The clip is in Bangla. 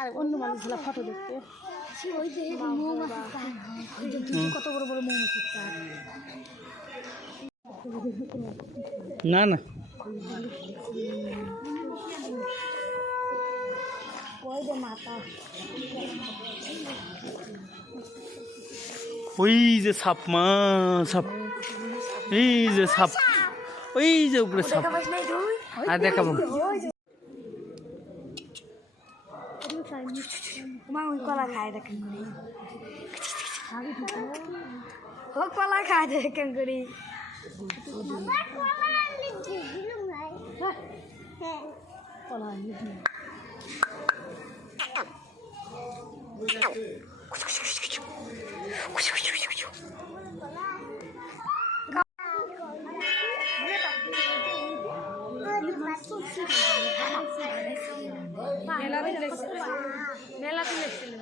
আর অন্য মানুষগুলো ফটো দেখতে কত বড় বড় মৌমাছি না না ওই যে সাপ মা সাপ এই যে সাপ ওই যে উপরে সাপ আর দেখাবো কলা খায় দেখেন কলা খায় দেখেন করি মেলাতে লেগেছিল